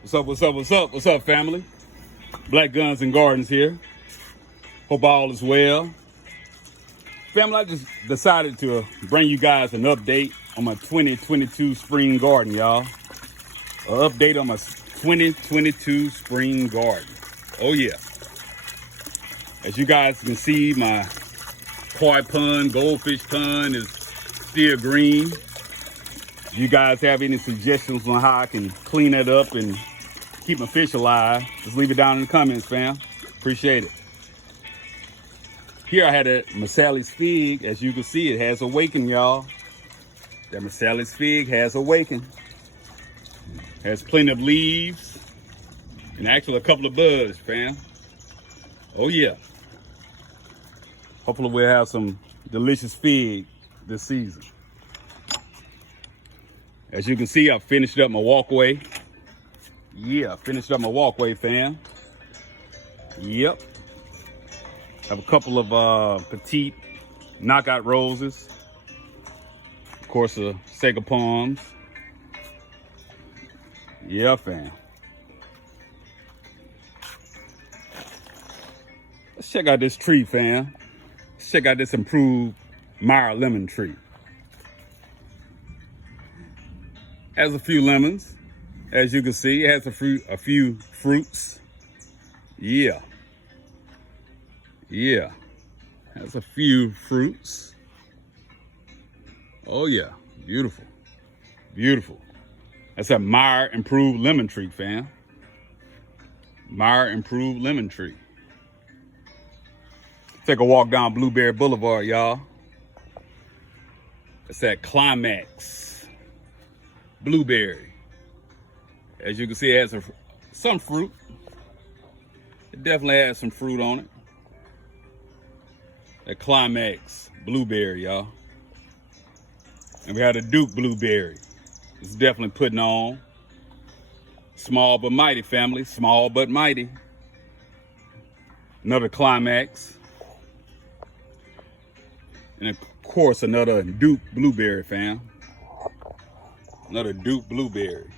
What's up, what's up, what's up? What's up, family? Black Guns and Gardens here. Hope all is well. Family, I just decided to bring you guys an update on my 2022 spring garden, y'all. An update on my 2022 spring garden. Oh, yeah. As you guys can see, my koi pond, goldfish pond is still green. If you guys have any suggestions on how I can clean it up and keep my fish alive, just leave it down in the comments, fam. Appreciate it. Here I had a Massalis fig. As you can see, it has awakened, y'all. That Massalis fig has awakened. Has plenty of leaves and actually a couple of buds, fam. Oh yeah. Hopefully we'll have some delicious fig this season. As you can see, I finished up my walkway. Yeah, finished up my walkway, fam. Yep. I have a couple of petite knockout roses. Of course, the Sega palms. Yeah, fam. Let's check out this tree, fam. Let's check out this improved Meyer lemon tree. Has a few lemons, as you can see. It has a few fruits. Yeah. Yeah. Has a few fruits. Oh yeah. Beautiful. Beautiful. That's a Meyer improved lemon tree, fam. Meyer improved lemon tree. Take a walk down Blueberry Boulevard, y'all. It's that Climax blueberry. As you can see, it has some fruit. It definitely has some fruit on it. That Climax blueberry, y'all. And we had a Duke blueberry. It's definitely putting on. Small but mighty, family. Small but mighty. Another Climax. And of course, another Duke blueberry, fam. Another Duke blueberry.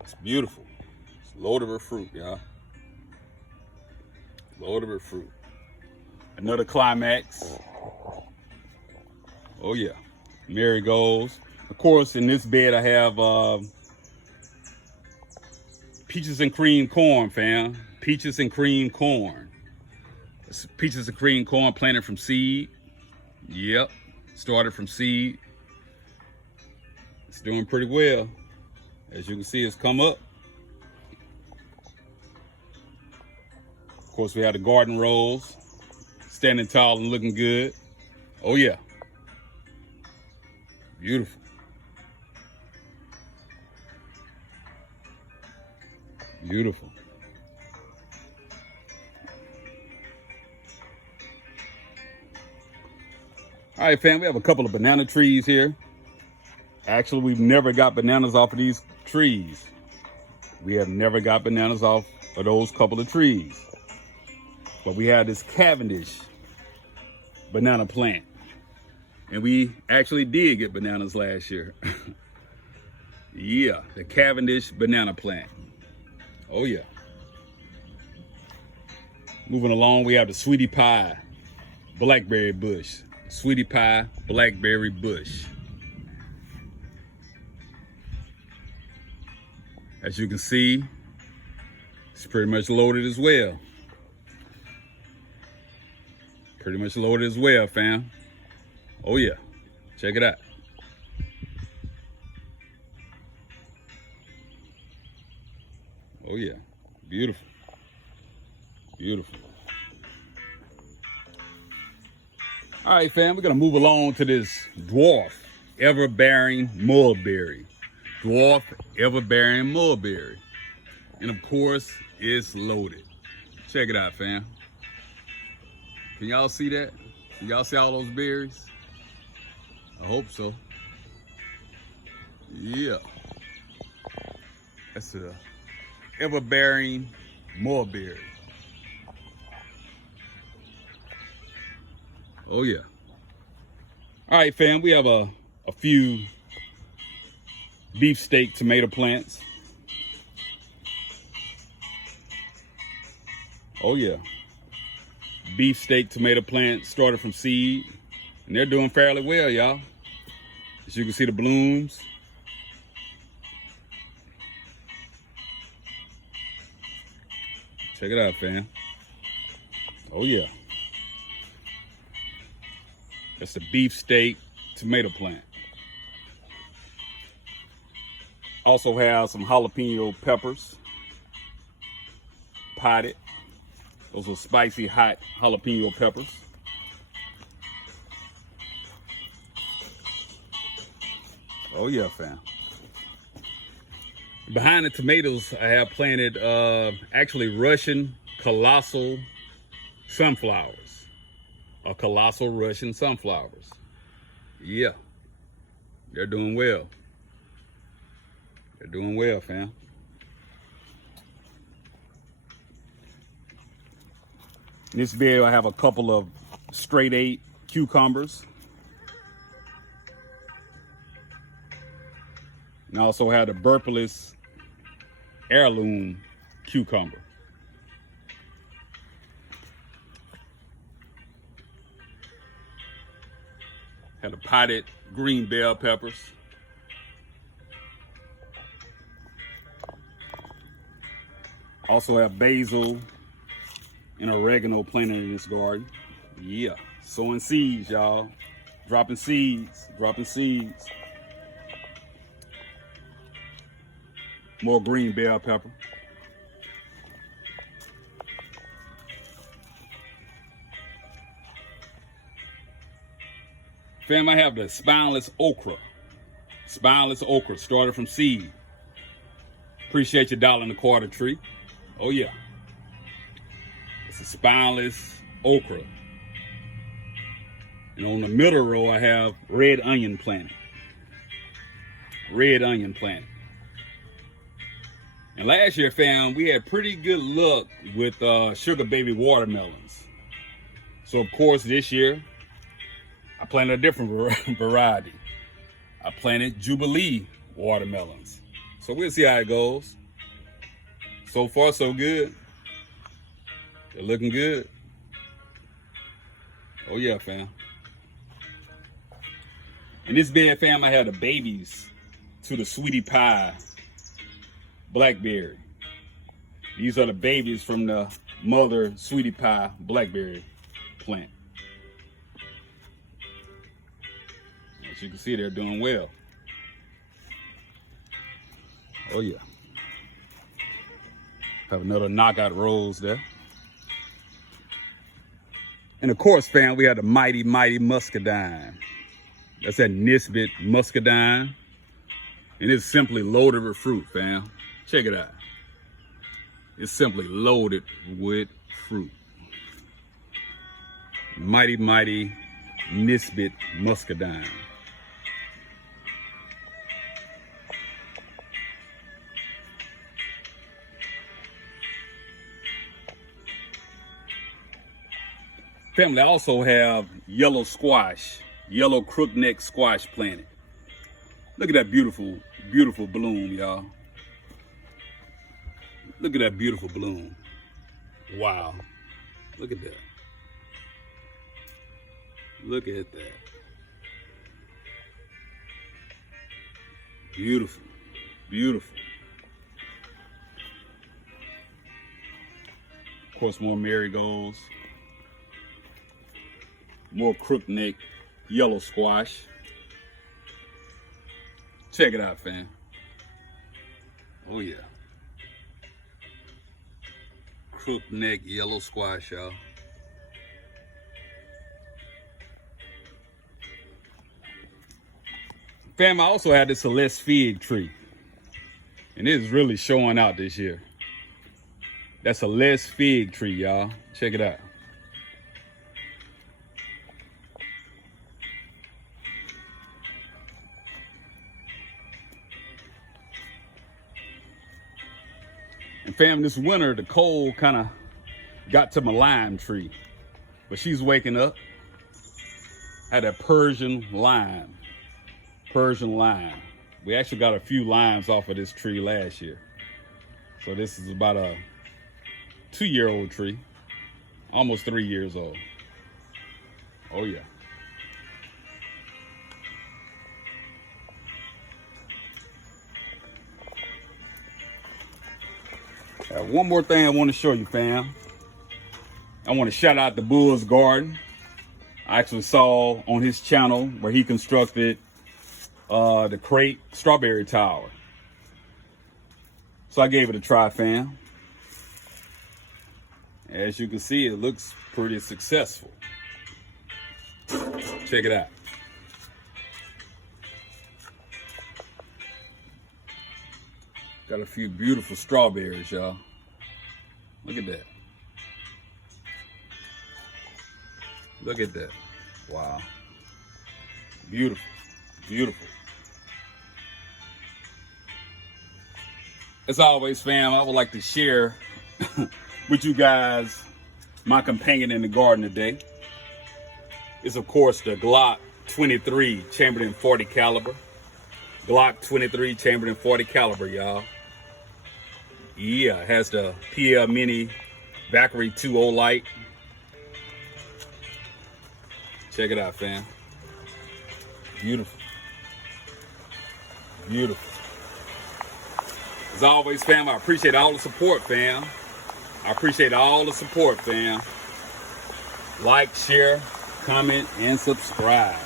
It's beautiful. It's loaded with fruit, y'all. Loaded with fruit. Another Climax. Oh yeah. Marigolds. Of course, in this bed I have peaches and cream corn, fam. Peaches and cream corn. It's peaches and cream corn planted from seed. Yep. Started from seed. It's doing pretty well. As you can see, it's come up. Of course, we have the garden rose, standing tall and looking good. Oh yeah. Beautiful. Beautiful. All right, fam, we have a couple of banana trees here. Actually, we've never got bananas off of these trees. We have never got bananas off of those couple of trees. But we have this Cavendish banana plant. And we actually did get bananas last year. Yeah, the Cavendish banana plant. Oh yeah. Moving along, we have the Sweetie Pie blackberry bush. Sweetie Pie blackberry bush. As you can see, it's pretty much loaded as well. Pretty much loaded as well, fam. Oh yeah, check it out. Oh yeah, beautiful. Beautiful. All right, fam, we're gonna move along to this dwarf ever-bearing mulberry. Dwarf ever-bearing mulberry. And of course, it's loaded. Check it out, fam. Can y'all see that? Can y'all see all those berries? I hope so. Yeah. That's a ever-bearing mulberry. Oh yeah. All right, fam, we have a few beefsteak tomato plants. Oh yeah. Beefsteak tomato plant started from seed, and they're doing fairly well, y'all. As you can see, the blooms. Check it out, fam. Oh yeah. That's the beefsteak tomato plant. Also have some jalapeno peppers, potted. Those are spicy, hot jalapeno peppers. Oh yeah, fam. Behind the tomatoes, I have planted actually Russian colossal sunflowers. Or colossal Russian sunflowers. Yeah, they're doing well. They're doing well, fam. In this bed, I have a couple of straight 8 cucumbers. And I also have the Burpelus heirloom cucumber. Had the potted green bell peppers. Also have basil and oregano planted in this garden. Yeah, sowing seeds, y'all. Dropping seeds, dropping seeds. More green bell pepper. Fam, I have the spineless okra. Spineless okra started from seed. Appreciate your $1.25 tree. Oh yeah. It's a spineless okra. And on the middle row, I have red onion planted. Red onion planted. And last year, fam, we had pretty good luck with sugar baby watermelons. So of course, this year, I planted a different variety. I planted Jubilee watermelons. So we'll see how it goes. So far, so good. They're looking good. Oh yeah, fam. In this bed, fam, I had the babies to the sweetie pie blackberry. These are the babies from the mother sweetie pie blackberry plant. As you can see, they're doing well. Oh yeah. Have another knockout rose there. And of course, fam, we have the mighty muscadine. That's that Nisbet muscadine. And it's simply loaded with fruit, fam. Check it out. It's simply loaded with fruit. Mighty Nisbet muscadine. Family, I also have yellow squash, yellow crookneck squash planted. Look at that beautiful bloom, y'all. Look at that beautiful bloom. Wow. Look at that. Look at that. Beautiful. Beautiful. Of course, more marigolds. More crookneck yellow squash. Check it out, fam. Oh yeah. Crookneck yellow squash, y'all. Fam, I also had this Celeste fig tree. And it is really showing out this year. That's a Celeste fig tree, y'all. Check it out. And fam, this winter, the cold kind of got to my lime tree. But she's waking up. Had that Persian lime. Persian lime. We actually got a few limes off of this tree last year. So this is about a 2-year-old tree, almost 3 years old. Oh yeah. One more thing I want to show you, fam. I want to shout out the Bull's Garden. I actually saw on his channel where he constructed the crate strawberry tower. So I gave it a try, fam. As you can see, it looks pretty successful. Check it out. Got a few beautiful strawberries, y'all. Look at that. Look at that. Wow. Beautiful. Beautiful. As always, fam, I would like to share with you guys my companion in the garden today. Is of course the Glock 23 chambered in 40 caliber. Glock 23 chambered in 40 caliber, y'all. Yeah, it has the PL Mini Valkyrie 2.0 light. Check it out, fam. Beautiful. Beautiful. As always, fam, I appreciate all the support, fam. I appreciate all the support, fam. Like, share, comment, and subscribe.